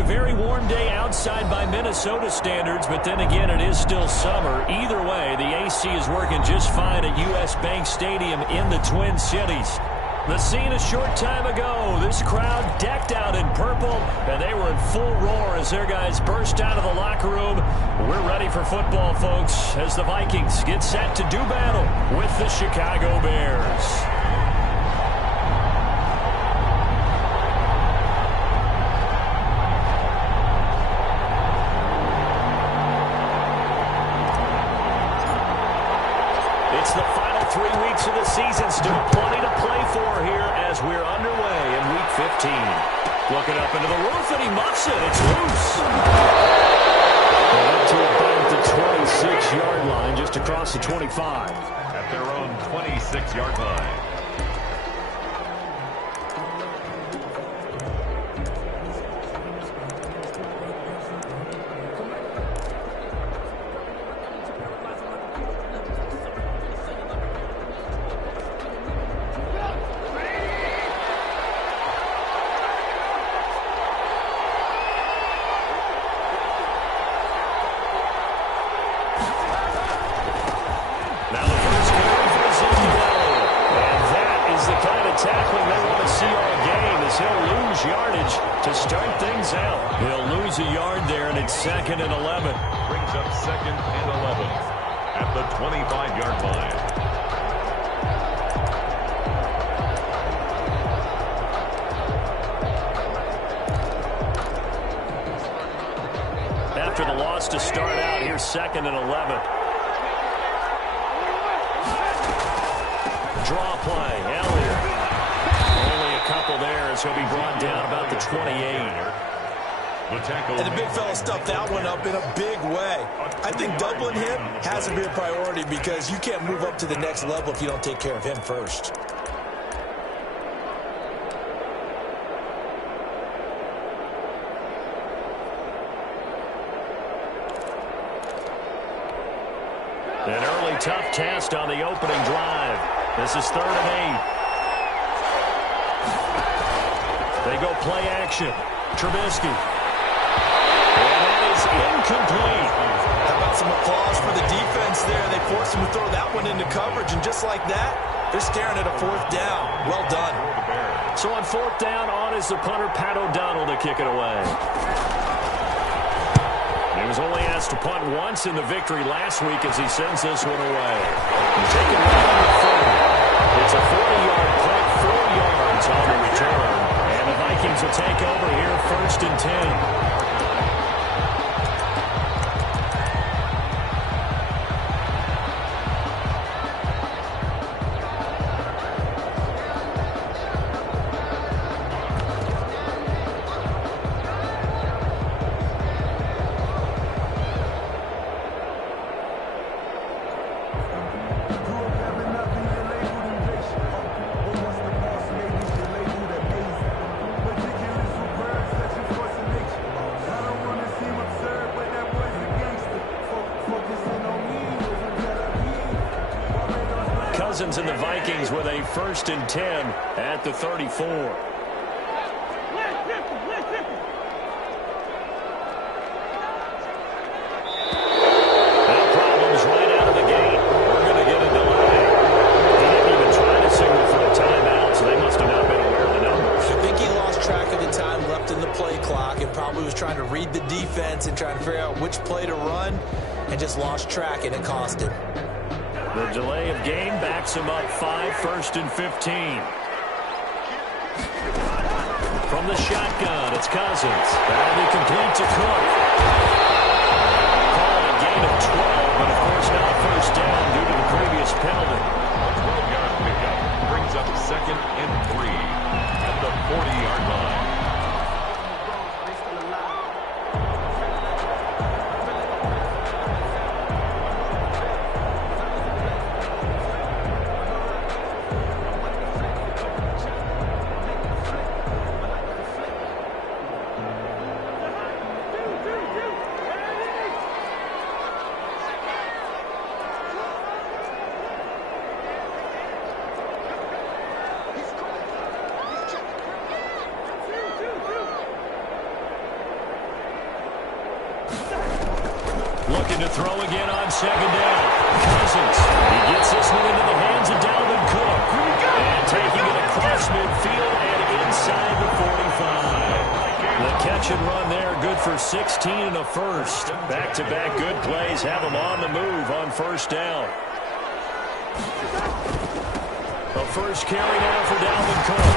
A very warm day outside by Minnesota standards, but then again, it is still summer. Either way, the AC is working just fine at U.S. Bank Stadium in the Twin Cities. The scene a short time ago, this crowd decked out in purple, and they were in full roar as their guys burst out of the locker room. We're ready for football, folks, as the Vikings get set to do battle with the Chicago Bears. It's the final 3 weeks of the season. Still plenty to play for here as we're underway in Week 15. Looking up into the roof, and he muffs it. It's loose. Up to about the 26-yard line, just across the 25. At their own 26-yard line. Tackling they want to see all game as he'll lose yardage to start things out. He'll lose a yard there, and it's 2nd and 11. Brings up 2nd and 11 at the 25-yard line. After the loss to start out, here's 2nd and 11. Draw play, Elliott. Couple there as he'll be brought down about the 28. And the big fella stuffed that one up in a big way. I think doubling him has to be a priority because you can't move up to the next level if you don't take care of him first. An early tough test on the opening drive. This is 3rd and 8. They go play action. Trubisky. And that is incomplete. How about some applause for the defense there? They forced him to throw that one into coverage, and just like that, they're staring at a 4th down. Well done. So on 4th down, on is the punter, Pat O'Donnell, to kick it away. He was only asked to punt once in the victory last week as he sends this one away. Take it right on the 30. It's a 40-yard punt, 4 yards on the return. And the Vikings will take over here, 1st and 10. And the Vikings with a 1st and 10 at the 34. No problems right out of the gate. We're going to get a delay. He didn't even try to signal for a timeout, so they must have not been aware of the numbers. I think he lost track of the time left in the play clock and probably was trying to read the defense and trying to figure out which play to run and just lost track, and it cost him. The delay of game backs him up 5, 1st and 15. From the shotgun, it's Cousins. That'll be complete to Cook. Call it a gain of 12, but of course not a 1st down due to the previous penalty. A 12-yard pickup brings up 2nd and 3 at the 40-yard line. looking to throw again on second down. Cousins, he gets this one into the hands of Dalvin Cook. And taking it across midfield and inside the 45. The catch and run there, good for 16 and a first. Back-to-back good plays have him on the move on first down. A first carry now for Dalvin Cook.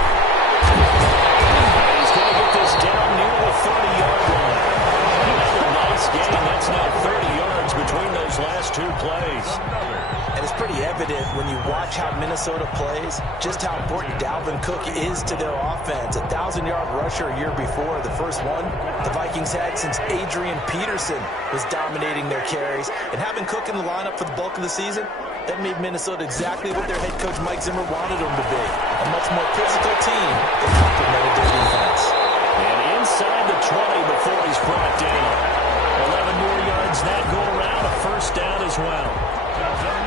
He's going to get this down near the 30-yard line. Another nice gain. That's now 30 yards between those last two plays. And it's pretty evident when you watch how Minnesota plays, just how important Dalvin Cook is to their offense. 1,000-yard rusher a year before, the first one the Vikings had since Adrian Peterson was dominating their carries. And having Cook in the lineup for the bulk of the season, that made Minnesota exactly what their head coach Mike Zimmer wanted them to be. A much more physical team that complemented their defense. And inside the 20 before he's brought down. 11 more yards that go around, a first down as well.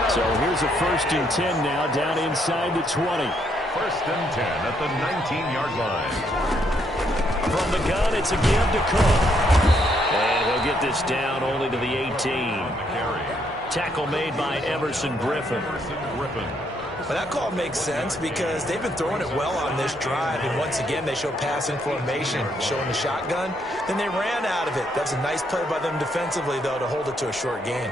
So here's a 1st and 10 now, down inside the 20. 1st and 10 at the 19-yard line. From the gun, it's a give to Cook. And he'll get this down only to the 18. Tackle made by Emerson Griffin. But that call makes sense because they've been throwing it well on this drive. And once again, they show passing formation, showing the shotgun. Then they ran out of it. That's a nice play by them defensively, though, to hold it to a short gain.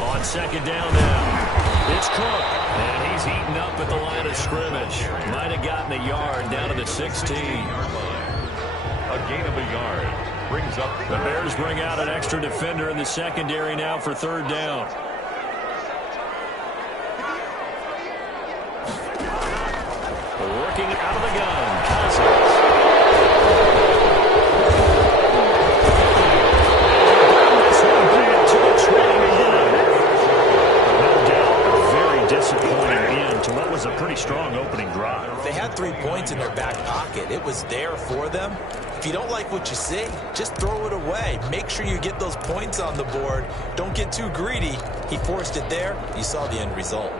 On second down now, it's Cook. And he's eaten up at the line of scrimmage. Might have gotten a yard down to the 16. A gain of a yard brings up. The Bears bring out an extra defender in the secondary now for third down. Working out of the gun, Cousins. Disappointing end to what was a pretty strong opening drive. They had 3 points in their back pocket. It was there for them. If you don't like what you see, just throw it away. Make sure you get those points on the board. Don't get too greedy. He forced it there. You saw the end result.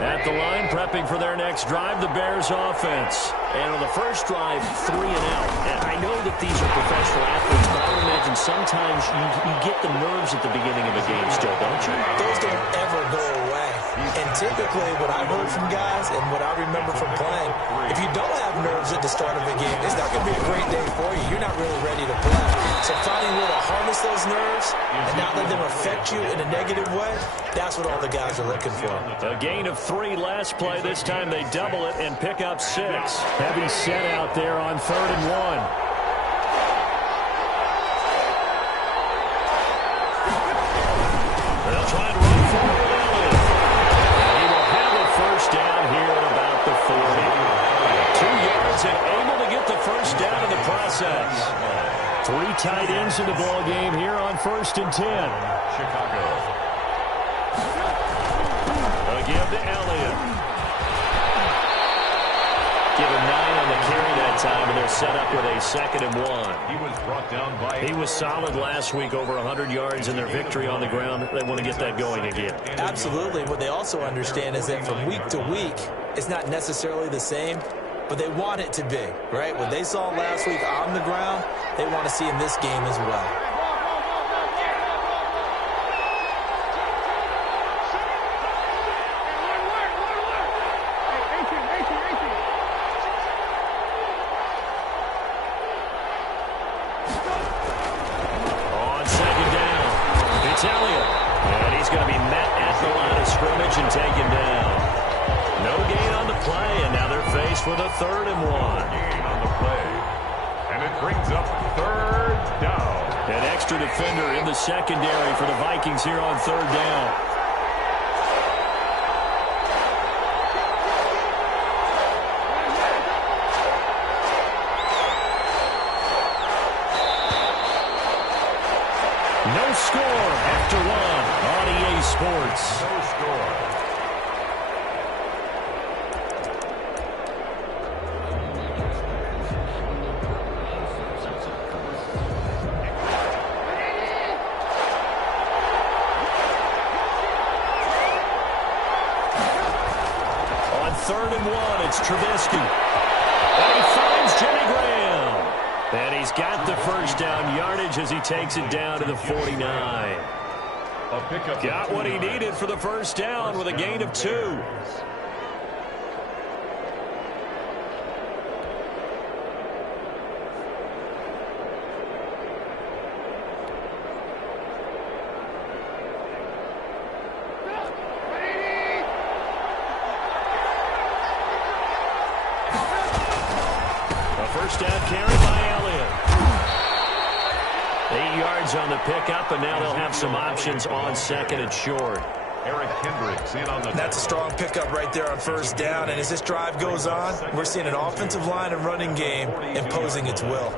At the line, prepping for their next drive, the Bears offense. And on the first drive, 3 and out. And I know that these are professional athletes, but I would imagine sometimes you get the nerves at the beginning of a game still, don't you? Those don't ever go away. And typically what I heard from guys and what I remember from playing, if you don't have nerves at the start of a game, it's not going to be a great day for you. You're not really ready to play. So finding a way to harness those nerves and not let them affect you in a negative way, that's what all the guys are looking for. A gain of 3 last play. This time they double it and pick up 6. Heavy set out there on 3rd and 1. They'll try and run forward. And he will have a first down here at about the 40. 2 yards and able to get the first down in the process. 3 tight ends in the ball game here on 1st and 10. Chicago. A give to Elliott. Give him 9 on the carry that time, and they're set up with a 2nd and 1. He was brought down by. He was solid last week, over 100 yards in their victory on the ground. They want to get that going again. Absolutely. What they also understand is that from week to week, it's not necessarily the same, but they want it to be, right? What they saw last week on the ground, they want to see in this game as well. With a 3rd and 1. Gain on the play. And it brings up 3rd down. An extra defender in the secondary for the Vikings here on 3rd down. No score after 1 on EA Sports. No score. Trubisky. And he finds Jimmy Graham. And he's got the first down yardage as he takes it down to the 49. Got what he needed for the first down with a gain of 2. First down carry by Elliott. 8 yards on the pickup, and now they'll have some options on second and short. That's a strong pickup right there on first down, and as this drive goes on, we're seeing an offensive line and running game imposing its will.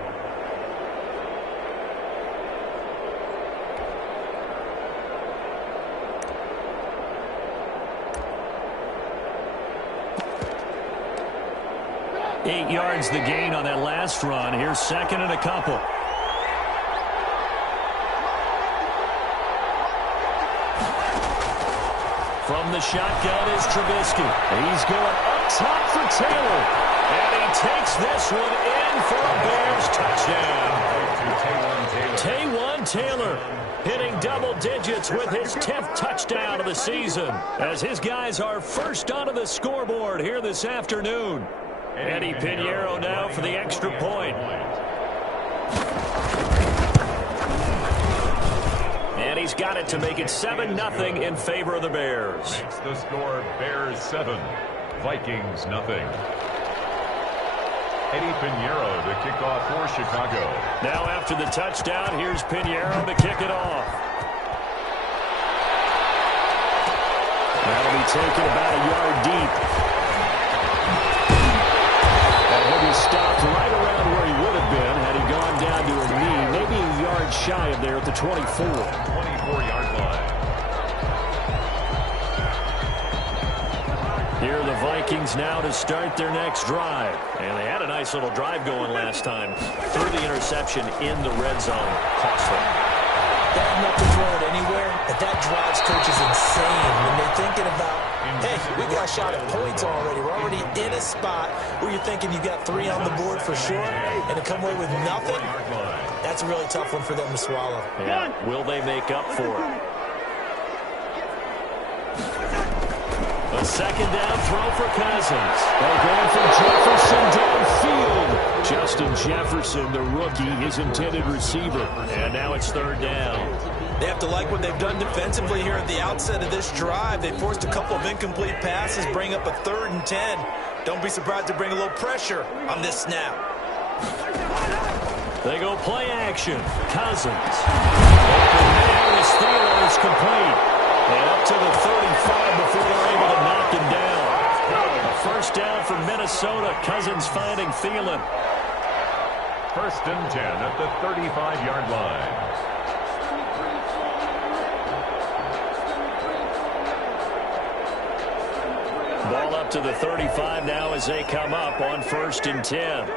Eight yards the gain on that last run. Here's second and a couple. From the shotgun is Trubisky. He's going up top for Taylor. And he takes this one in for a Bears touchdown. Taywan Taylor hitting double digits with his 10th touchdown of the season as his guys are first onto the scoreboard here this afternoon. Eddie Pinheiro now for the extra point. And he's got it to make it 7-0 in favor of the Bears. Makes the score Bears 7, Vikings 0. Eddie Pinheiro to kick off for Chicago. Now after the touchdown, here's Pinheiro to kick it off. That'll be taken about a yard deep. He'll be stopped right around where he would have been had he gone down to a knee, maybe a yard shy of there at the 24. 24-yard line. Here are the Vikings now to start their next drive. And they had a nice little drive going last time. Threw the interception in the red zone. Costly. They have enough to throw it anywhere, but that drives coaches insane when they're thinking about, hey, we got a shot at points already. We're already in a spot where you're thinking you got 3 on the board for sure, and to come away with nothing, that's a really tough one for them to swallow. Yeah. Will they make up for it? A second down throw for Cousins. They're going from Jefferson downfield. Justin Jefferson, the rookie, his intended receiver. And now it's third down. They have to like what they've done defensively here at the outset of this drive. They forced a couple of incomplete passes, bring up a 3rd and 10. Don't be surprised to bring a little pressure on this snap. They go play action. Cousins. Open man is Thielen is complete. And up to the 35 before they're able to knock him down. A first down for Minnesota. Cousins finding Thielen. 1st and 10 at the 35-yard line. Ball up to the 35 now as they come up on 1st and 10.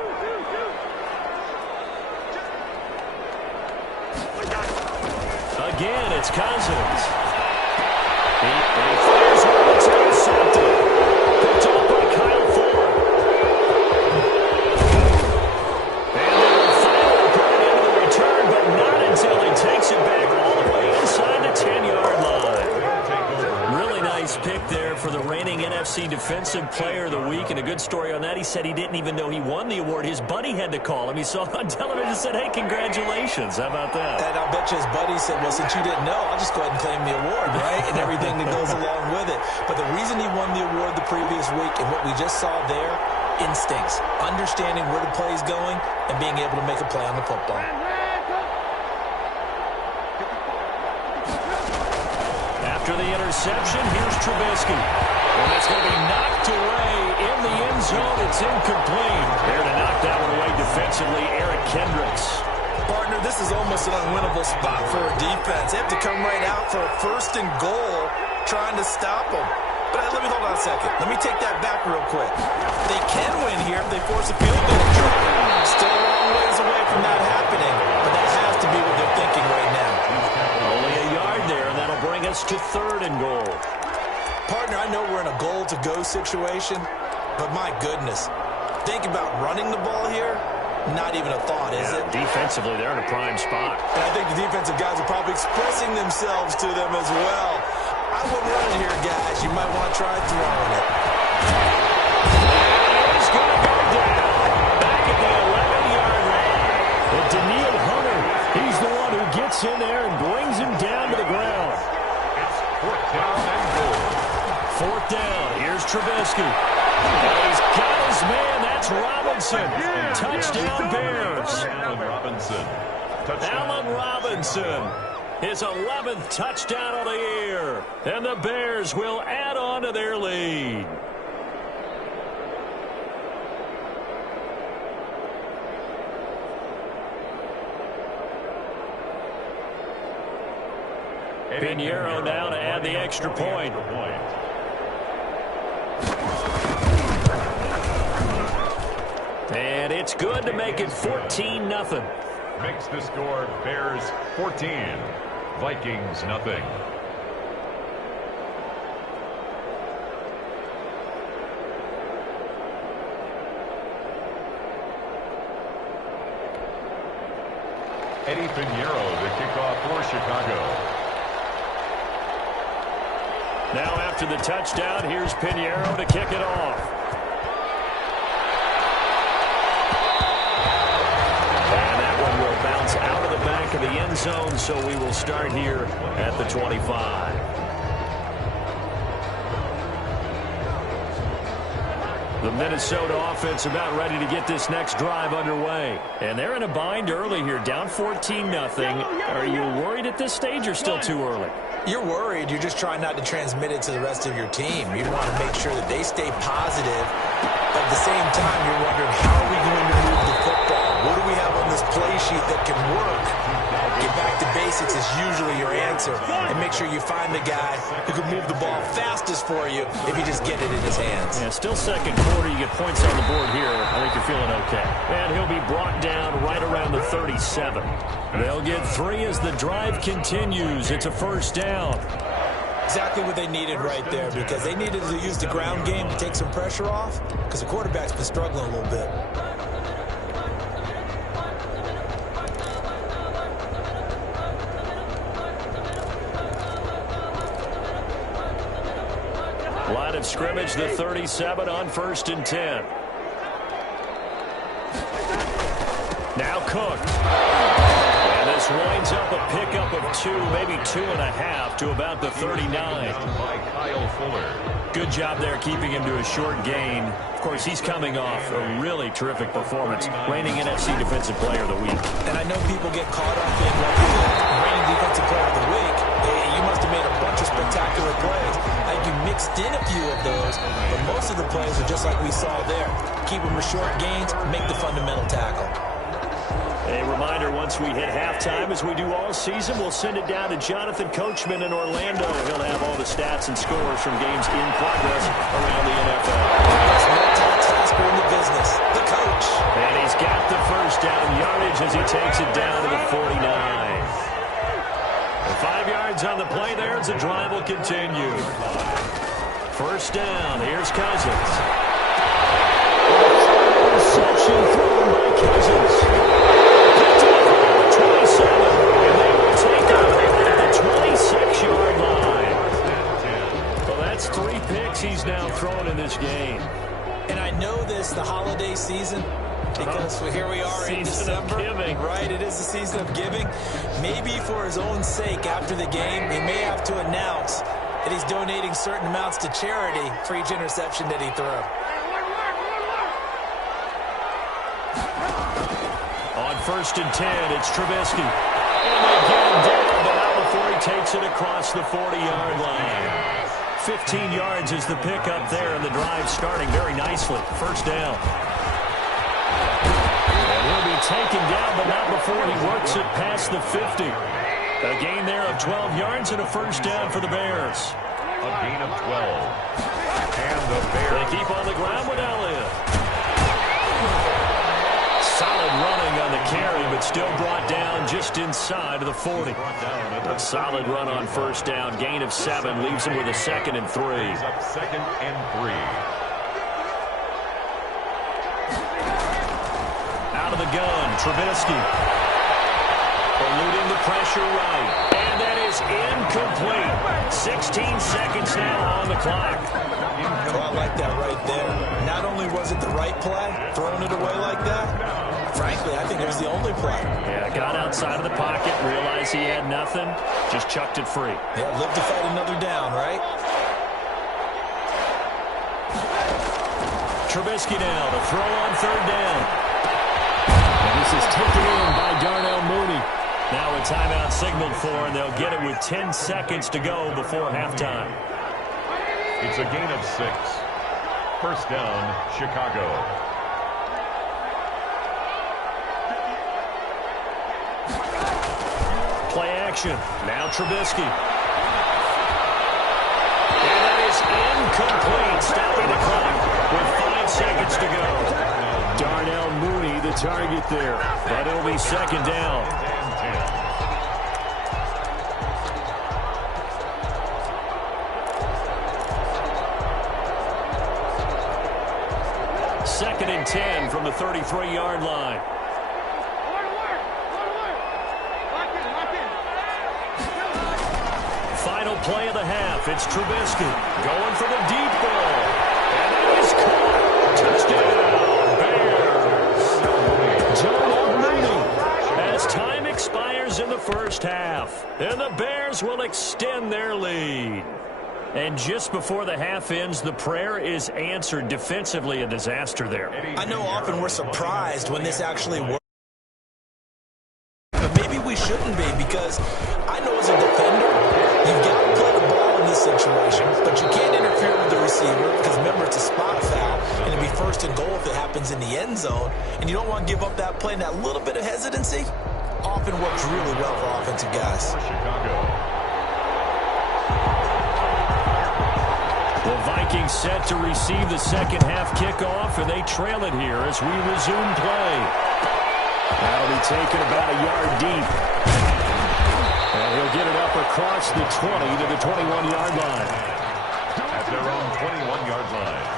Again, it's Cousins. He fires one. It's intercepted. Picked off by Kyle Fuller. And they will finally put it into the return, but not until he takes it back all the way inside the 10-yard line. Really nice pick there for the reigning NFC Defensive Player of the Week. And a good story on that, he said he didn't even know he won the award. His buddy had to call him. He saw it on television and said, hey, congratulations. How about that? And I'll bet you his buddy said, well, since you didn't know, I'll just go ahead and claim the award, right? And everything that goes along with it. But the reason he won the award the previous week and what we just saw there, instincts, understanding where the play is going and being able to make a play on the football. After the interception, here's Trubisky. And it's going to be knocked away in the end zone. It's incomplete. There to knock that one away defensively, Eric Kendricks. Partner, this is almost an unwinnable spot for a defense. They have to come right out for a 1st and goal trying to stop them. But let me hold on a second. Let me take that back real quick. They can win here if they force a field goal. Still a long ways away from that happening, but that has to be what they're thinking right now. Only a yard there, and that'll bring us to 3rd and goal. Partner, I know we're in a goal-to-go situation, But my goodness, think about running the ball here. Not even a thought, is it? Defensively, they're in a prime spot. And I think the defensive guys are probably expressing themselves to them as well. I wouldn't run it here, guys. You might want to try throwing it. It's going to go down. Back at the 11-yard line. But Daniil Hunter, he's the one who gets in there and brings him down to the ground. It's fourth down and goal. Fourth down. Here's Trubisky. He's got his man. That's Robinson. Touchdown Bears. Allen Robinson. His 11th touchdown of the year. And the Bears will add on to their lead. Pinheiro now to add the extra point. And it's good to make it 14-0. Makes the score Bears 14, Vikings nothing. Eddie Pinheiro the kickoff for Chicago. Now after the touchdown, here's Pinheiro to kick it off. And that one will bounce out of the back of the end zone, so we will start here at the 25. The Minnesota offense about ready to get this next drive underway. And they're in a bind early here, down 14-0. Are you worried at this stage or still too early? You're worried. You're just trying not to transmit it to the rest of your team. You want to make sure that they stay positive. But at the same time, you're wondering, how are we going to move the football? What do we have on this play sheet that can work? Get back to basics is usually your answer. And make sure you find the guy who can move the ball fastest for you if you just get it in his hands. Yeah, still second quarter. You get points on the board here. I think you're feeling okay. And he'll be brought down right around the 37. They'll get 3 as the drive continues. It's a first down. Exactly what they needed right there, because they needed to use the ground game to take some pressure off, because the quarterback's been struggling a little bit. Line of scrimmage, the 37 on 1st and 10. Now Cook. And this winds up a pickup of 2, maybe 2.5 to about the 39. By Kyle Fuller. Good job there keeping him to a short gain. Of course, he's coming off a really terrific performance, reigning NFC Defensive Player of the Week. And I know people get caught up in what you reigning Defensive Player of the Week. You must have made a bunch of spectacular plays. I think you mixed in a few of those, but most of the plays are just like we saw there. Keep them to short gains, make the fundamental tackle. A reminder, once we hit halftime, as we do all season, we'll send it down to Jonathan Coachman in Orlando. He'll have all the stats and scores from games in progress around the NFL. Best multitasker in the business, the coach. And he's got the first down yardage as he takes it down to the 49. 5 yards on the play there as the drive will continue. First down, here's Cousins. Reception thrown by Cousins. 27, and they will take over at the 26-yard line. Well, that's 3 picks he's now thrown in this game. And I know this, the holiday season, because here we are in December. Right, it is the season of giving. Maybe for his own sake, after the game, he may have to announce that he's donating certain amounts to charity for each interception that he threw. On 1st and 10, it's Trubisky. And they get him down, but not before he takes it across the 40-yard line. 15 yards is the pickup there, and the drive starting very nicely. First down. And he'll be taken down, but not before he works it past the 50. A gain there of 12 yards and a first down for the Bears. A gain of 12. And the Bears. They keep on the ground with Elliott. Solid running on the carry, but still brought down just inside of the 40. A solid run on first down. Gain of 7 leaves him with a 2nd and 3. Up 2nd and 3. the gun. Trubisky. Eluding the pressure right. And that is incomplete. 16 seconds now on the clock. Oh, I like that right there. Not only was it the right play, throwing it away like that, frankly, I think it was the only play. Yeah, got outside of the pocket, realized he had nothing, just chucked it free. Yeah, live to fight another down, right? Trubisky now to throw on third down. And this is taken in by Darnell Mooney. Now a timeout signaled for, and they'll get it with 10 seconds to go before halftime. It's a gain of 6. First down, Chicago. Play action. Now Trubisky. And that is incomplete. Stopping the clock with 5 seconds to go. Darnell Mooney the target there, but it'll be second down. Second and 10 from the 33-yard line. Final play of the half. It's Trubisky going for the deep ball. And it is caught. Touchdown, Bears. Darnell Mooney. As time expires in the first half, and the Bears will extend their lead. And just before the half ends, the prayer is answered. Defensively, a disaster there. I know often we're surprised when this actually works. But maybe we shouldn't be, because I know as a defender, you've got to play the ball in this situation, but you can't interfere with the receiver because, remember, it's a spot foul, and it'll be first and goal if it happens in the end zone, and you don't want to give up that play, and that little bit of hesitancy often works really well for offensive guys. Chicago. The Vikings set to receive the second half kickoff, and they trail it here as we resume play. That'll be taken about a yard deep. And he'll get it up across the 20 to the 21-yard line. At their own 21-yard line.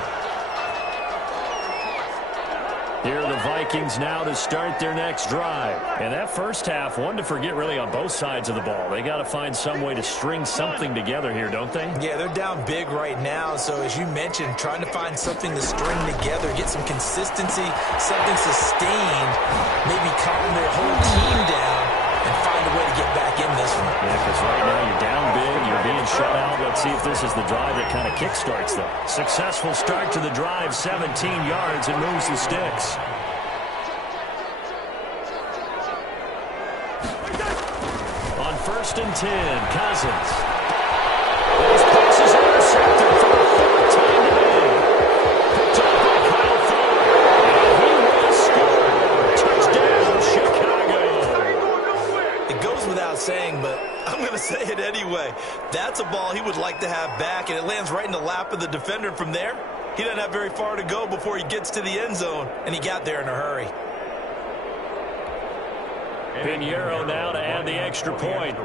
Here are the Vikings now to start their next drive. And that first half, one to forget really on both sides of the ball. They got to find some way to string something together here, don't they? Yeah, they're down big right now. So as you mentioned, trying to find something to string together, get some consistency, something sustained, maybe calm their whole team down and find a way to get back in this one. Yeah, because right now you're down big, you're being shut out. Let's see if this is the drive that kind of kickstarts them. Successful start to the drive, 17 yards, and moves the sticks. On first and 10, Cousins. His pass is intercepted for the third time today. Picked up by Kyle Fuller, and he will score. Touchdown, Chicago. It goes without saying, but I'm going to say it anyway. That's a ball he would like to have back, and it lands right in the lap of the defender. From there, he doesn't have very far to go before he gets to the end zone, and he got there in a hurry. Pinheiro now to add the extra point.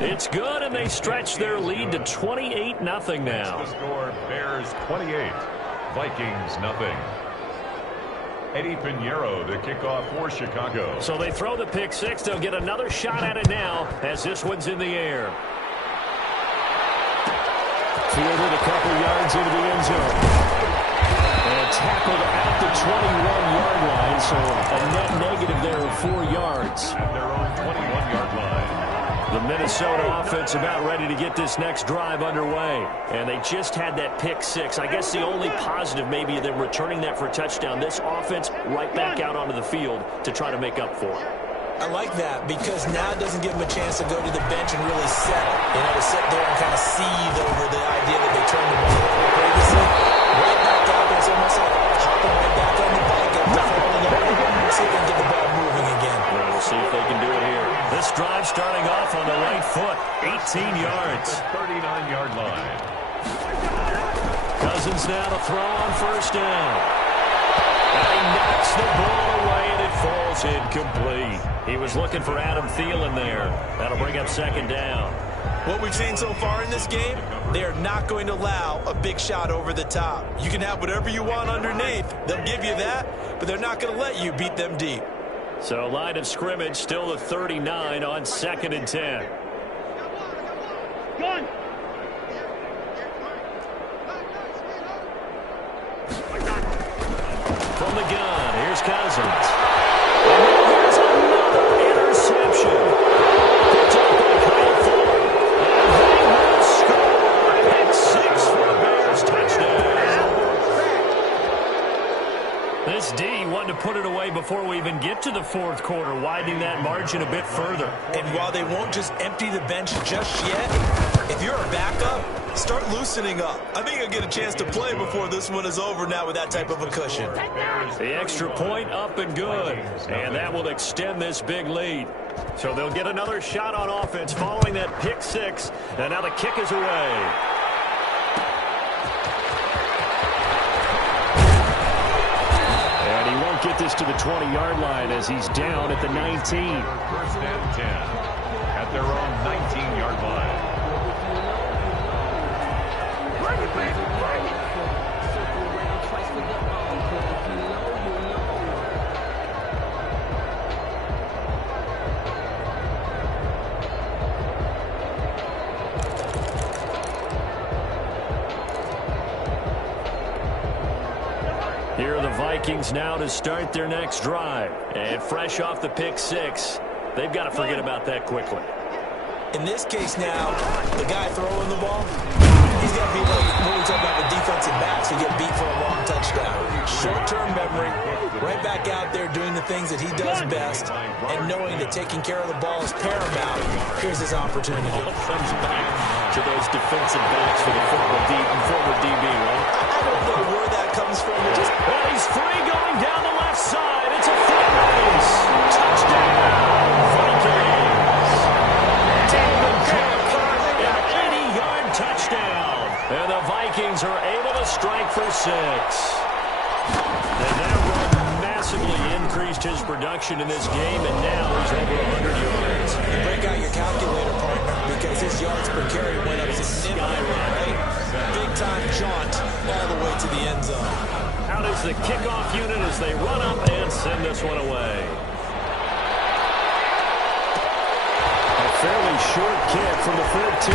It's good, and they stretch their lead to 28-0 now. The score, Bears 28, Vikings nothing. Eddie Pinheiro to kick off for Chicago. So they throw the pick six. They'll get another shot at it now as this one's in the air. Fielded a couple yards into the end zone. And tackled at the 21-yard line, so a net negative there of 4 yards. At their own 21-yard line. The Minnesota offense about ready to get this next drive underway. And they just had that pick six. I guess the only positive maybe them returning that for a touchdown. This offense right back out onto the field to try to make up for it. I like that because now it doesn't give them a chance to go to the bench and really settle. You know, to sit there and kind of seethe over the idea that they turned the ball over previously. Right back out there, it's almost like hopping right back on the bike after falling over. See if they can get the ball moving again. Well, we'll see if they can do it here. This drive starting off on the right foot, 18 yards. The 39-yard line. Cousins now to throw on first down. And he knocks the ball away, and it falls is incomplete. He was looking for Adam Thielen there. That'll bring up second down. What we've seen so far in this game, they are not going to allow a big shot over the top. You can have whatever you want underneath. They'll give you that, but they're not going to let you beat them deep. So line of scrimmage still the 39 on 2nd and 10. Gun. From the gun, here's Cousins. And here's another interception. Picked up by Kyle Fuller. And they will score. Pick 6 for a Bears touchdown. This D wanted to put it away before we even get to the 4th quarter, widening that margin a bit further. And while they won't just empty the bench just yet, if you're a backup, start loosening up. I think you'll get a chance to play before this one is over now with that type of a cushion. The extra point up and good. And that will extend this big lead. So they'll get another shot on offense following that pick 6. And now the kick is away. And he won't get this to the 20-yard line as he's down at the 19. 1st and 10 at their own 19-yard line. Here are the Vikings now to start their next drive. And fresh off the pick 6, they've got to forget about that quickly. In this case now, the guy throwing the ball, he's got to be like when we talk about the defensive backs who get beat for a long touchdown. Short-term memory, right back out there doing the things that he does best, and knowing that taking care of the ball is paramount. Here's his opportunity. Comes back to those defensive backs for the former DB, right? I don't know where that comes from. Well, he's free going down the left side. It's a foot race. Touchdown, Vikings. David Cook, an 80-yard touchdown. And the Vikings are able to strike for 6. And that run massively increased his production in this game, and now he's over 100 yards. You break out your calculator, partner, because his yards per carry went up significantly. Big-time jaunt all the way to the end zone. Out is the kickoff unit as they run up and send this one away. A fairly short kick from the 14.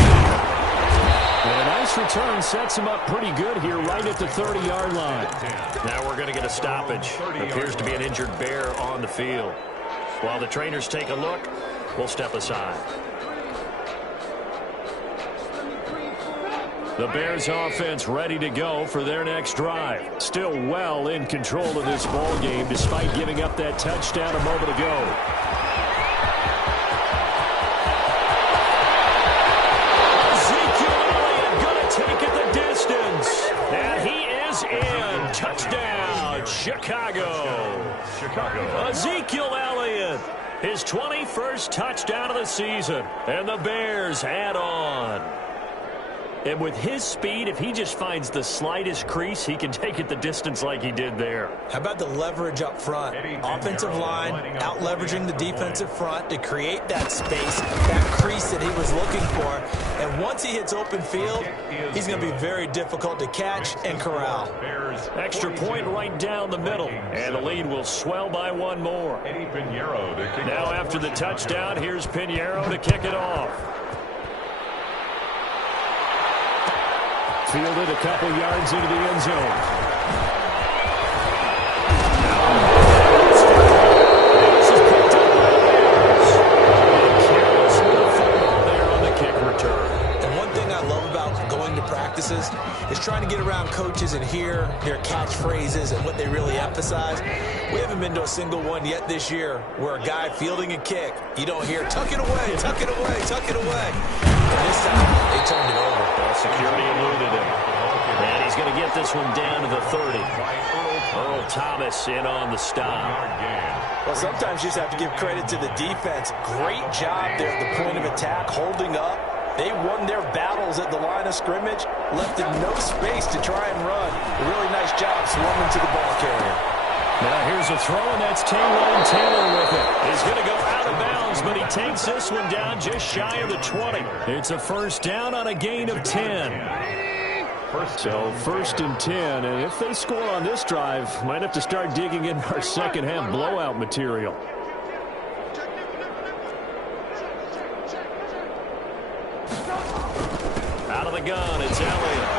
And a nice return sets him up pretty good here right at the 30-yard line. Now we're going to get a stoppage. Appears to be an injured Bear on the field. While the trainers take a look, we'll step aside. The Bears offense ready to go for their next drive. Still well in control of this ball game despite giving up that touchdown a moment ago. Touchdown, Chicago. Ezekiel Elliott, his 21st touchdown of the season. And the Bears add on. And with his speed, if he just finds the slightest crease, he can take it the distance like he did there. How about the leverage up front? Offensive line out-leveraging the defensive front to create that space, that crease that he was looking for. And once he hits open field, he's going to be very difficult to catch and corral. Extra point right down the middle. And the lead will swell by one more. Now after the touchdown, here's Pinheiro to kick it off. Fielded a couple yards into the end zone. This is picked up by the Bears. And careless with the football there on the kick return. And one thing I love about going to practices is trying to get around coaches and hear their catchphrases and what they really emphasize. We haven't been to a single one yet this year where a guy fielding a kick, you don't hear, tuck it away, tuck it away, tuck it away. And this time, they turned it over. Security eluded him. And he's going to get this one down to the 30. Earl Thomas in on the stop. Well, sometimes you just have to give credit to the defense. Great job there at the point of attack, holding up. They won their battles at the line of scrimmage, left in no space to try and run. A really nice job swarming to the ball carrier. Now here's a throw, and that's Taylor Taylor with it. He's going to go out of bounds, but he takes this one down just shy of the 20. It's a first down on a gain of 10. So first and 10, and if they score on this drive, might have to start digging in our second half blowout material. Out of the gun, it's Elliott.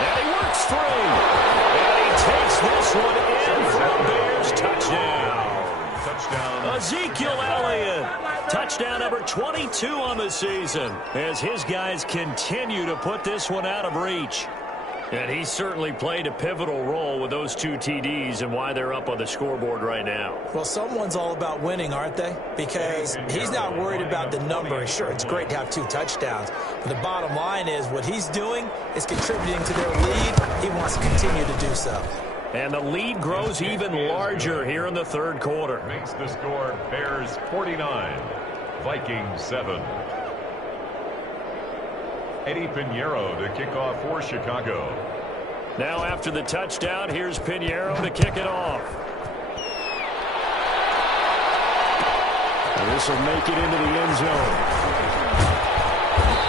And he works free. And he takes this one in for a Bears touchdown. Touchdown. Ezekiel Elliott. Touchdown number 22 on the season as his guys continue to put this one out of reach. And he certainly played a pivotal role with those 2 TDs and why they're up on the scoreboard right now. Well, someone's all about winning, aren't they? Because he's not worried about the number. Sure, it's great to have 2 touchdowns. But the bottom line is what he's doing is contributing to their lead. He wants to continue to do so. And the lead grows even larger here in the third quarter. Makes the score Bears 49, Vikings 7. Eddie Pinheiro to kick off for Chicago. Now after the touchdown, here's Pinheiro to kick it off. And this will make it into the end zone.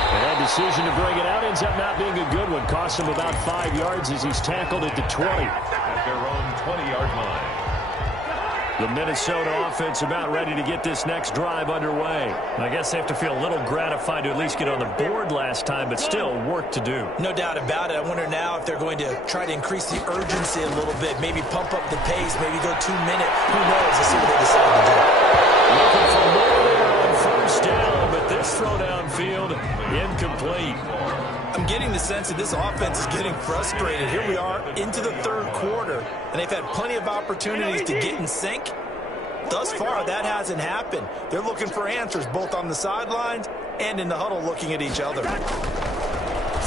And that decision to bring it out ends up not being a good one. Costs him about 5 yards as he's tackled at the 20. At their own 20-yard line. The Minnesota offense about ready to get this next drive underway. I guess they have to feel a little gratified to at least get on the board last time, but still work to do. No doubt about it. I wonder now if they're going to try to increase the urgency a little bit, maybe pump up the pace, maybe go 2 minutes. Who knows? Let's see what they decide to do. Looking for more there on first down, but this throw downfield incomplete. I'm getting the sense that this offense is getting frustrated. Here we are into the third quarter, and they've had plenty of opportunities to get in sync. Thus far, that hasn't happened. They're looking for answers both on the sidelines and in the huddle looking at each other.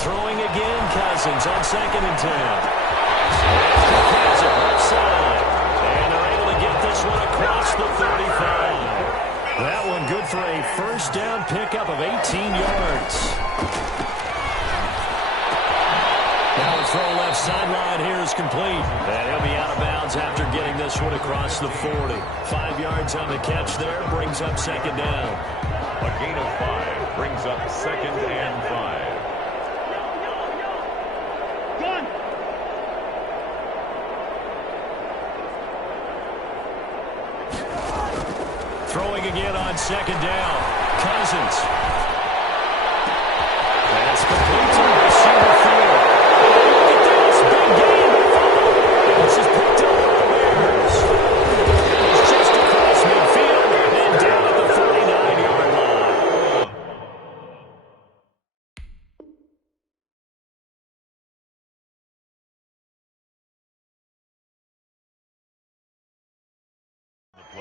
Throwing again, Cousins on 2nd and 10. Cousins left side. And they're able to get this one across the 35. That one good for a first down pickup of 18 yards. Now the throw left sideline here is complete. And he'll be out of bounds after getting this one across the 40. 5 yards on the catch there, brings up second down. A gain of 5 brings up 2nd and 5. Throwing again on 2nd down. Cousins. That's complete to the receiver field. Look at this big game. This is picked up by the Bears. It's just across midfield and down at the 49-yard line.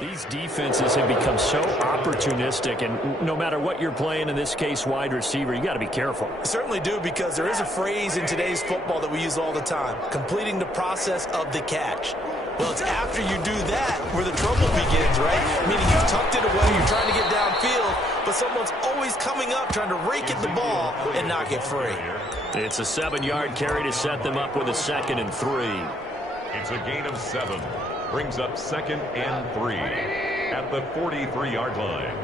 These defenses have become so opportunistic, and no matter what you're playing, in this case wide receiver, you got to be careful. I certainly do, because there is a phrase in today's football that we use all the time: completing the process of the catch. Well, it's after you do that where the trouble begins, right? Meaning you've tucked it away, you're trying to get downfield, but someone's always coming up trying to rake at the ball and knock it free. It's a 7-yard carry to set them up with a 2nd and 3. It's a gain of 7. Brings up 2nd and 3 at the 43-yard line.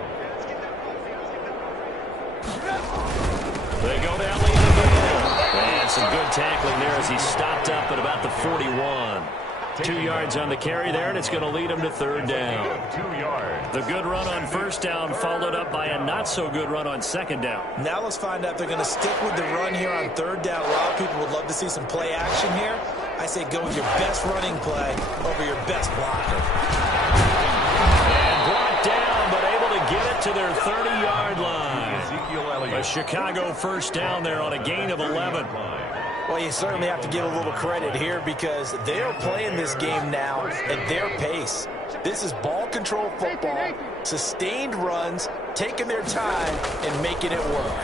They go down leading again. And some good tackling there as he stopped up at about the 41. 2 yards on the carry there, and it's going to lead him to 3rd down. 2 yards. The good run on 1st down followed up by a not-so-good run on 2nd down. Now let's find out if they're going to stick with the run here on 3rd down. A lot of people would love to see some play action here. I say go with your best running play over your best blocker. And brought down, but able to get it to their 30-yard line. Ezekiel Elliott. A Chicago first down there on a gain of 11. Well, you certainly have to give a little credit here because they are playing this game now at their pace. This is ball control football, sustained runs, taking their time, and making it work.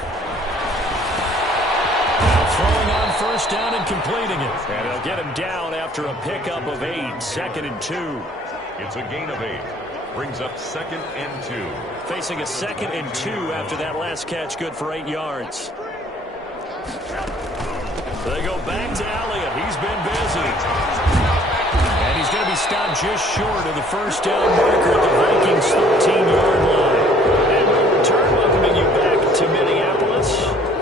Throwing on 1st down and completing it. And they'll get him down after a pickup of 8, 2nd and 2. It's a gain of 8. Brings up 2nd and 2. Facing a 2nd and 2 after that last catch, good for 8 yards. They go back to Elliott. He's been busy. And he's he's going to be stopped just short of the first down marker at the Vikings' 13-yard line. And we'll return, welcoming you back to Minneapolis.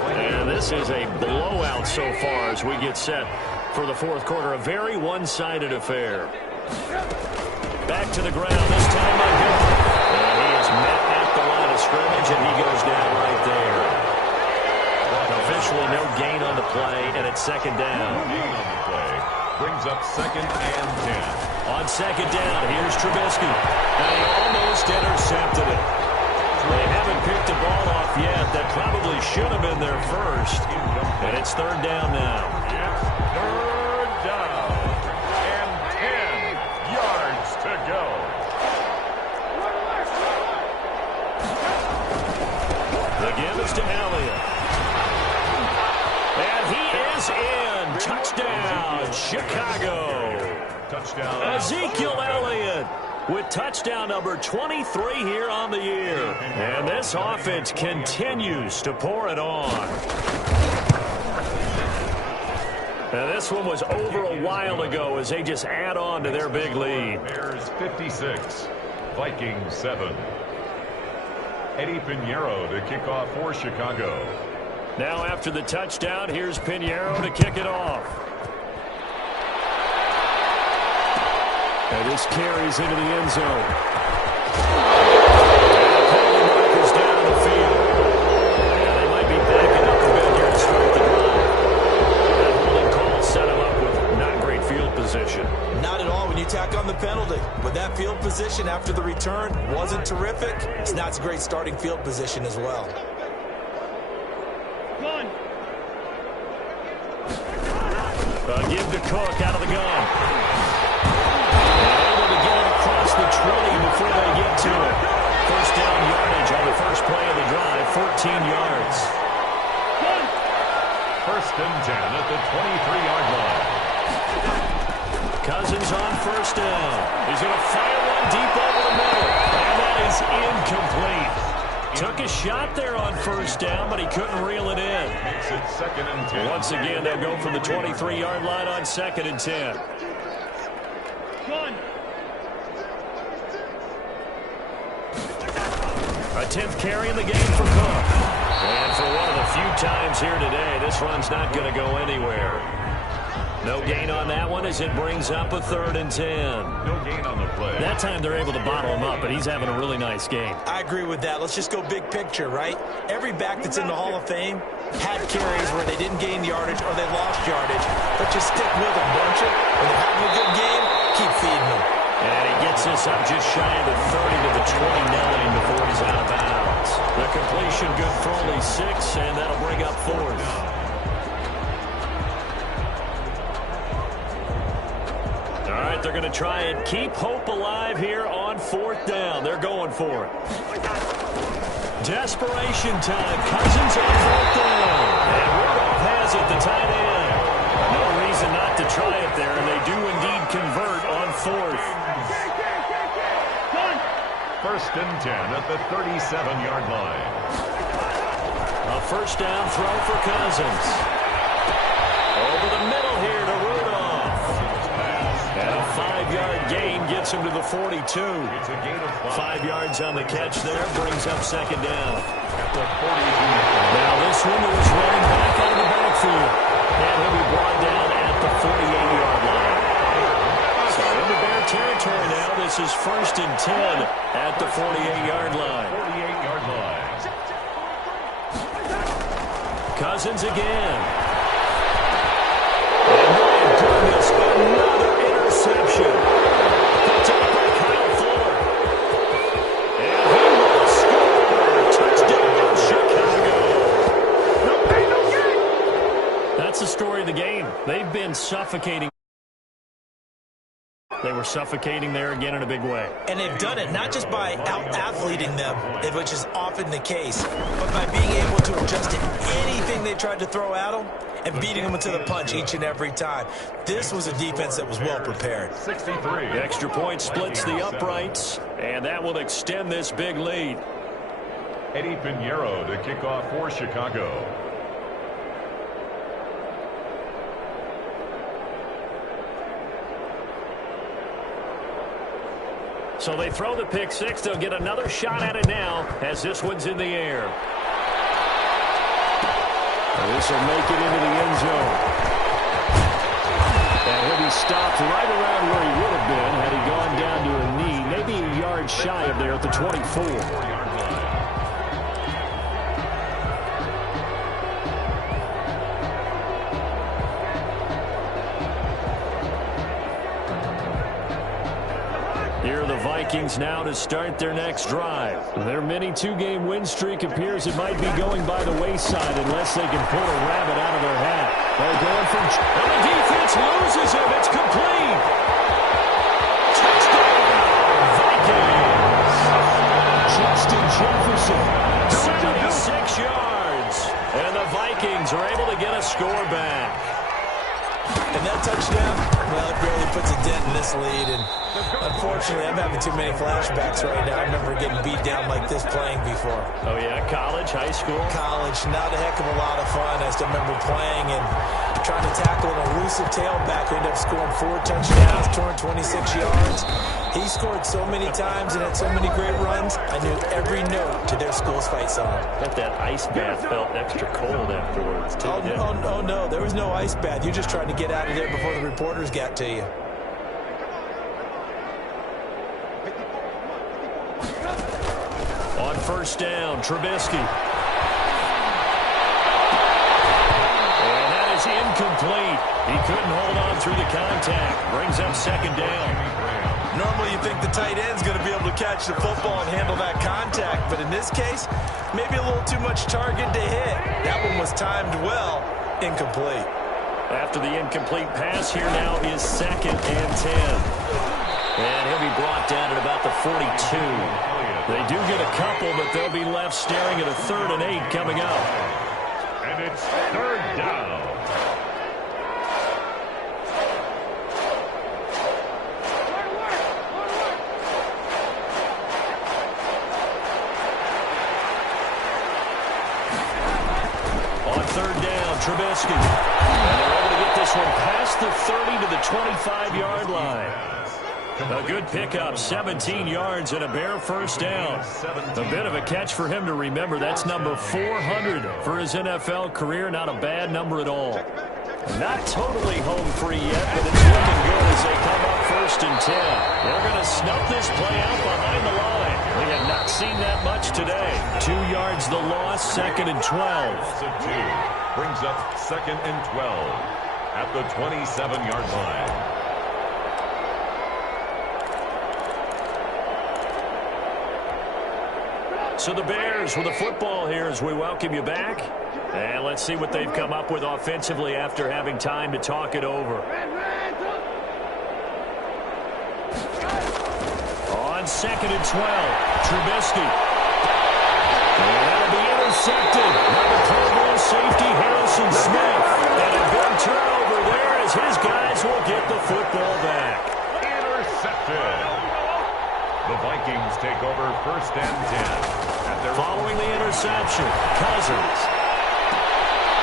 And this is a blowout so far as we get set for the fourth quarter. A very one-sided affair. Back to the ground, this time Montgomery. And he is met at the line of scrimmage, and he goes down right there. Officially no gain on the play, and it's second down. No gain on the play. Brings up 2nd and 10. On second down, here's Trubisky. And he almost intercepted it. They haven't picked the ball off yet. That probably should have been their first. And it's third down now. It's third down. And 10 yards to go. The give is to Elliott. And he is in. Touchdown, Chicago. Touchdown. Ezekiel Elliott with touchdown number 23 here on the year. And this offense continues to pour it on. Now this one was over a while ago as they just add on to their big lead. Bears 56, Vikings 7. Eddie Pinheiro to kick off for Chicago. Now after the touchdown, here's Pinheiro to kick it off. And this carries into the end zone. Penalty markers down in the field. And they might be backing up a bit here to start the drive. That holding call set him up with not great field position. Not at all when you tack on the penalty. But that field position after the return wasn't terrific. It's not a great starting field position as well. Give to Cook out of the gun. And able to get it across the 20 before they get to it. First down yardage on the first play of the drive, 14 yards. First and 10 at the 23-yard line. Cousins on first down. He's going to fire one deep over the middle. And that is incomplete. Took a shot there on first down, but he couldn't reel it in. Makes it 2nd and 10. Once again, they'll go from the 23-yard line on 2nd and 10. A 10th carry in the game for Cook. And for one of the few times here today, this run's not going to go anywhere. No gain on that one as it brings up a 3rd and 10. No gain on the play. That time they're able to bottle him up, but he's having a really nice game. I agree with that. Let's just go big picture, right? Every back that's in the Hall of Fame had carries where they didn't gain yardage or they lost yardage. But just stick with them, don't you? When they're having a good game, keep feeding them. And he gets this up just shy of the 30 to the 29 before he's out of bounds. The completion good for only 6, and that'll bring up 4th. All right, they're going to try and keep hope alive here on 4th down. They're going for it. Desperation time. Cousins on 4th down. And Rudolph has it, the tight end. No reason not to try it there, and they do indeed convert on 4th. First and 10 at the 37-yard line. A first down throw for Cousins. Over the middle here to Rudolph. And a 5-yard gain gets him to the 42. It's a gain of 5 yards on the catch there, brings up 2nd down. At the 42. Now this one was running back out of the backfield. And he'll be brought down at the 48-yard line. So into Bear territory now. This is 1st and 10 at the 48-yard line. 48-yard line. Cousins again. And my goodness, another interception. Picked up by Kyle Fuller. And he will score. Touchdown, Chicago. That's the story of the game. They've been suffocating. They were suffocating there again in a big way. And they've done it not just by out-athleting them, which is often the case, but by being able to adjust to anything they tried to throw at them and beating them into the punch each and every time. This was a defense that was well prepared. 63. The extra point splits the uprights, and that will extend this big lead. Eddie Pinheiro to kick off for Chicago. So they throw the pick six. They'll get another shot at it now as this one's in the air. This will make it into the end zone. And he'll be stopped right around where he would have been had he gone down to a knee, maybe a yard shy of there at the 24. Here are the Vikings now to start their next drive. Their mini two-game win streak appears it might be going by the wayside unless they can pull a rabbit out of their hat. They're going from... And the defense loses him. It's complete. Touchdown, Vikings. Justin Jefferson. 76 yards. And the Vikings are able to get a score back. And that touchdown, well, it barely puts a dent in this lead. And unfortunately, I'm having too many flashbacks right now. I remember getting beat down like this playing before. Oh, yeah? College, high school? College. Not a heck of a lot of fun. I still remember playing and trying to tackle an elusive tailback who ended up scoring 4 touchdowns, 226 yards. He scored so many times and had so many great runs, I knew every note to their school's fight song. Bet that ice bath felt extra cold afterwards, too. Oh, no. There was no ice bath. You just tried to get out of there before the reporters got to you. On first down, Trubisky. And that is incomplete. He couldn't hold on through the contact. Brings up second down. Normally you think the tight end's going to be able to catch the football and handle that contact, but in this case, maybe a little too much target to hit. That one was timed well, incomplete. After the incomplete pass, here now is second and 10. And he'll be brought down at about the 42. They do get a couple, but they'll be left staring at a 3rd and 8 coming up. And it's 3rd down. On 3rd down, Trubisky. And they're able to get this one past the 30 to the 25-yard line. A good pickup, 17 yards and a bare first down. A bit of a catch for him to remember. That's number 400 for his NFL career. Not a bad number at all. Not totally home free yet, but it's looking good as they come up 1st and 10. They're going to snuff this play out behind the line. We have not seen that much today. 2 yards the loss, 2nd and 12. Brings up 2nd and 12 at the 27-yard line. So the Bears with the football here as we welcome you back. And let's see what they've come up with offensively after having time to talk it over. On 2nd and 12, Trubisky. And that'll be intercepted by the Pro Bowl safety Harrison Smith. And a big turnover there as his guys will get the football back. Intercepted. The Vikings take over 1st and 10. Following the interception, Cousins.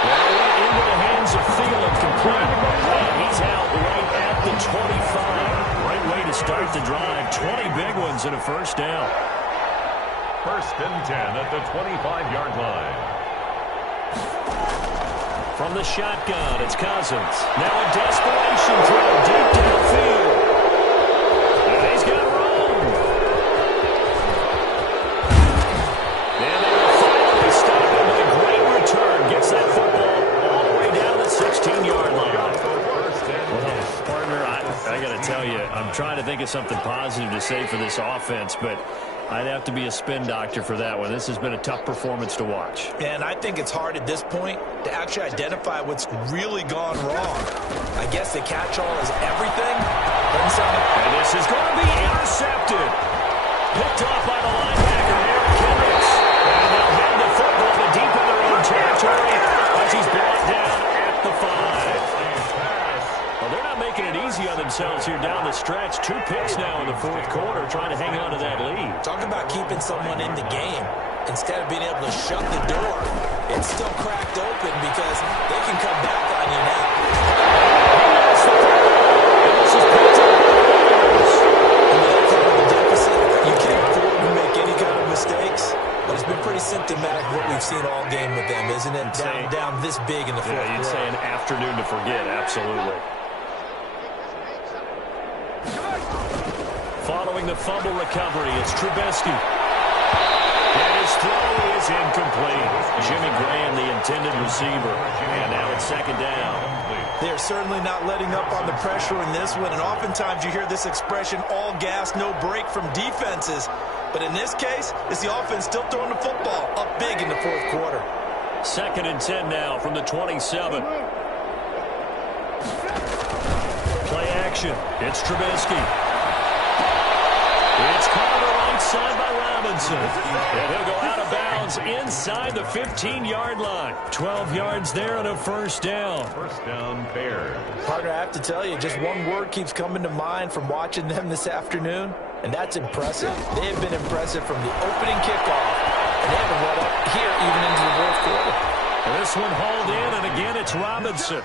Well, went into the hands of Thielen complete. And he's out right at the 25. Great way to start the drive. 20 big ones and a first down. 1st and 10 at the 25-yard line. From the shotgun, it's Cousins. Now a desperation throw deep downfield. And he's got room. And they will finally stop him with a great return. Gets that football all the way down the 16-yard line. Well, partner, I got to tell you, I'm trying to think of something positive to say for this offense, but I'd have to be a spin doctor for that one. This has been a tough performance to watch. And I think it's hard at this point to actually identify what's really gone wrong. I guess the catch-all is everything. And this is going to be intercepted. Picked off by the linebacker, Eric Kendricks. And they'll hand the football to deep in their own territory as he's brought down at the 5. Well, they're not making it easy on themselves here down the stretch. 2 picks now in the 4th quarter, trying to hang on to that lead. Talk about keeping someone in the game. Instead of being able to shut the door, it's still cracked open because they can come back on you now. And this is picked up by the Bears. And with that kind of a deficit, symptomatic of what we've seen all game with them, isn't it? Down this big in the fourth quarter. You'd say an afternoon to forget, absolutely. Following the fumble recovery, it's Trubisky. And his throw is incomplete. Jimmy Graham, the intended receiver. And now it's second down. They're certainly not letting up on the pressure in this one. And oftentimes you hear this expression, all gas, no break from defenses. But in this case, it's the offense still throwing the football up big in the fourth quarter. Second and 10 now from the 27. Play action. It's Trubisky. It's Carter right side by Robinson. And he'll go out of bounds inside the 15-yard line. 12 yards there and a first down. First down, Bears. Partner, I have to tell you, just one word keeps coming to mind from watching them this afternoon, and that's impressive. They have been impressive from the opening kickoff, and they haven't let up here even into the fourth quarter. And this one hauled in, and again it's Robinson.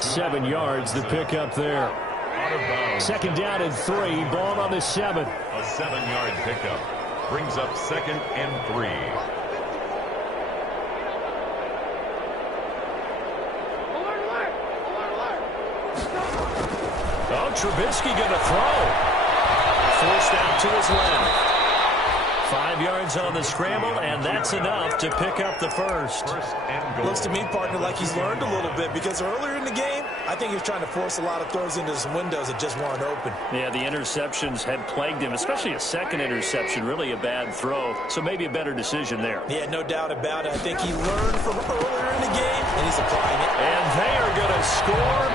7 yards to pick up there. Second down and 3, ball on the 7. A 7-yard pickup brings up second and 3. Oh, Trubisky going to throw. Forced out to his left. 5 yards on the scramble, and that's enough to pick up the first. Looks to me, partner, like he's learned a little bit, because earlier in the game, I think he was trying to force a lot of throws into some windows that just weren't open. Yeah, the interceptions had plagued him, especially a second interception, really a bad throw. So maybe a better decision there. Yeah, no doubt about it. I think he learned from earlier in the game, and he's applying it. And they are going to score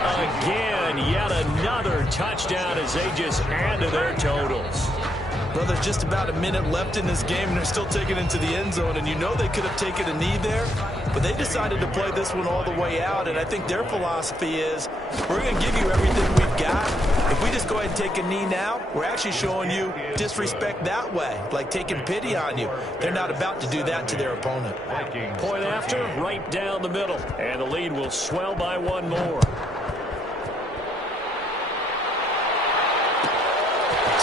again. Yet another touchdown as they just add to their totals. Well, there's just about a minute left in this game, and they're still taking it into the end zone. And you know they could have taken a knee there, but they decided to play this one all the way out. And I think their philosophy is, we're going to give you everything we've got. If we just go ahead and take a knee now, we're actually showing you disrespect that way, like taking pity on you. They're not about to do that to their opponent. Point after, right down the middle. And the lead will swell by one more.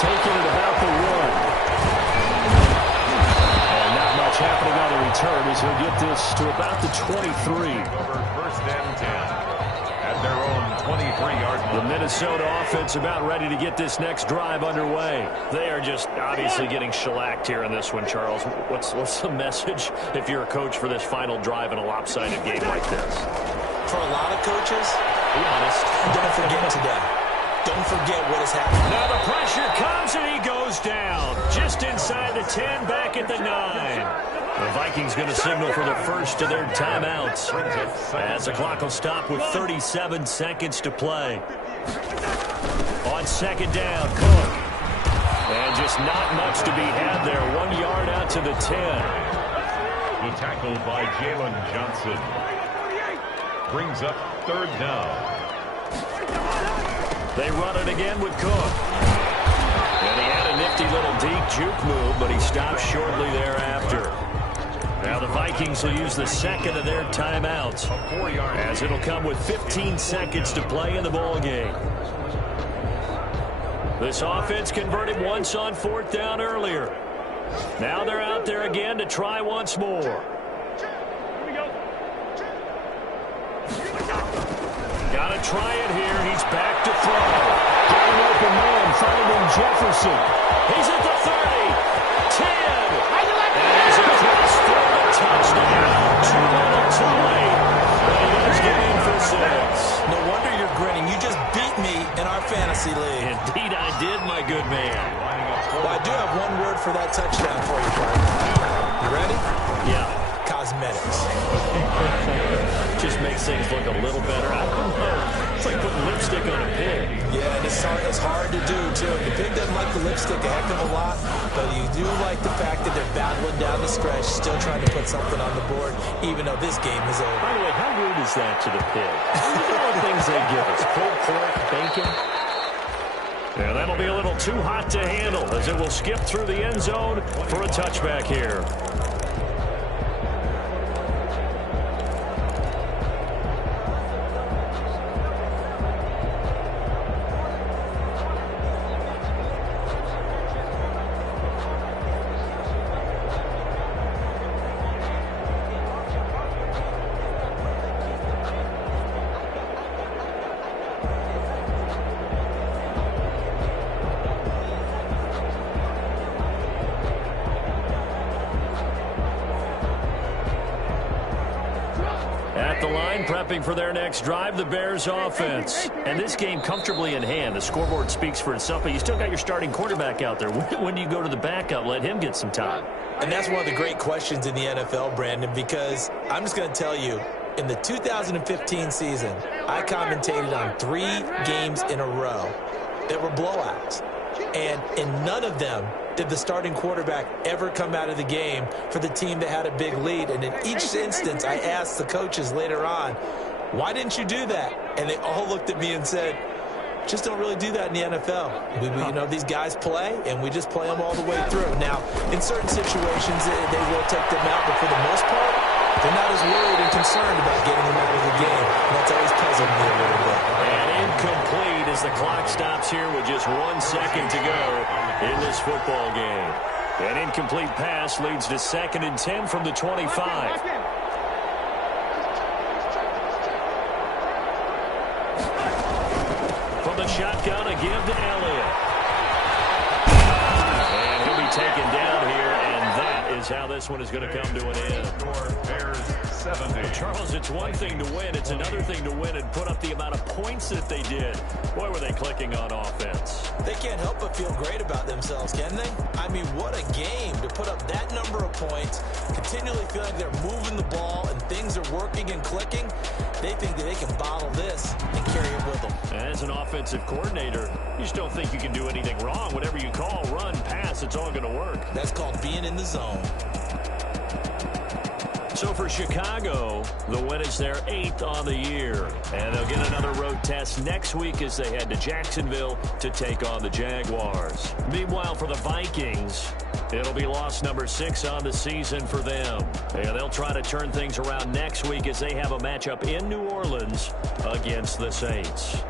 Taking it about the 1. And not much happening on the return as he'll get this to about the 23. First and 10 at their own 23-yard line. The Minnesota offense about ready to get this next drive underway. They are just obviously getting shellacked here in this one, Charles. What's the message if you're a coach for this final drive in a lopsided game like this? For a lot of coaches, be honest, don't forget today. Don't forget what has happened. Now the pressure comes and he goes down. Just inside the 10, back at the 9. The Vikings going to signal for the first of their timeouts. As the clock will stop with 37 seconds to play. On second down, Cook. And just not much to be had there. 1 yard out to the 10. The tackle by Jalen Johnson brings up third down. They run it again with Cook. And he had a nifty little deep juke move, but he stopped shortly thereafter. Now the Vikings will use the second of their timeouts, as it'll come with 15 seconds to play in the ballgame. This offense converted once on fourth down earlier. Now they're out there again to try once more. Got to try it here. He's back to throw. Getting open man, finding Jefferson. He's at the 30, 10. And he's across for a touchdown. Too little, too late. But he does get in for 6. No wonder you're grinning. You just beat me in our fantasy league. Indeed I did, my good man. Well, I do have one word for that touchdown for you, partner. You ready? Yeah. Cosmetics. Just makes things look a little better. I don't know. It's like putting lipstick on a pig. Yeah, and it's hard to do, too. The pig doesn't like the lipstick a heck of a lot, but you do like the fact that they're battling down the stretch, still trying to put something on the board, even though this game is over. By the way, how rude is that to the pig? Look at all the things they give us. Pulled pork, bacon. Yeah, that'll be a little too hot to handle as it will skip through the end zone for a touchback here. line prepping for their next drive, the Bears offense. And this game comfortably in hand. The scoreboard speaks for itself, but you still got your starting quarterback out there. When do you go to the backup? Let him get some time. And that's one of the great questions in the NFL, Brandon, because I'm just going to tell you, in the 2015 season, I commentated on 3 games in a row that were blowouts. And in none of them did the starting quarterback ever come out of the game for the team that had a big lead. And in each instance, I asked the coaches later on, why didn't you do that? And they all looked at me and said, just don't really do that in the NFL. You know, these guys play, and we just play them all the way through. Now, in certain situations, they will take them out, but for the most part, they're not as worried and concerned about getting them out of the game. And that's always puzzled me a little bit. And incomplete as the clock stops here with just 1 second to go in this football game. An incomplete pass leads to 2nd and 10 from the 25. From the shotgun, a give to Elliott. And he'll be taken down here, and that is how this one is going to come to an end. Bears 70. Charles, it's one thing to win. It's another thing to win and put up the amount of points that they did. Boy, were they clicking on offense. They can't help but feel great about themselves, can they? I mean, what a game to put up that number of points, continually feel like they're moving the ball and things are working and clicking. They think that they can bottle this and carry it with them. As an offensive coordinator, you just don't think you can do anything wrong. Whatever you call, run, pass, it's all going to work. That's called being in the zone. So for Chicago, the win is their 8th on the year. And they'll get another road test next week as they head to Jacksonville to take on the Jaguars. Meanwhile, for the Vikings, it'll be loss number 6 on the season for them. And they'll try to turn things around next week as they have a matchup in New Orleans against the Saints.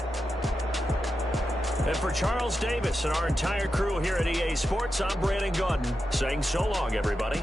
And for Charles Davis and our entire crew here at EA Sports, I'm Brandon Gaudin saying so long, everybody.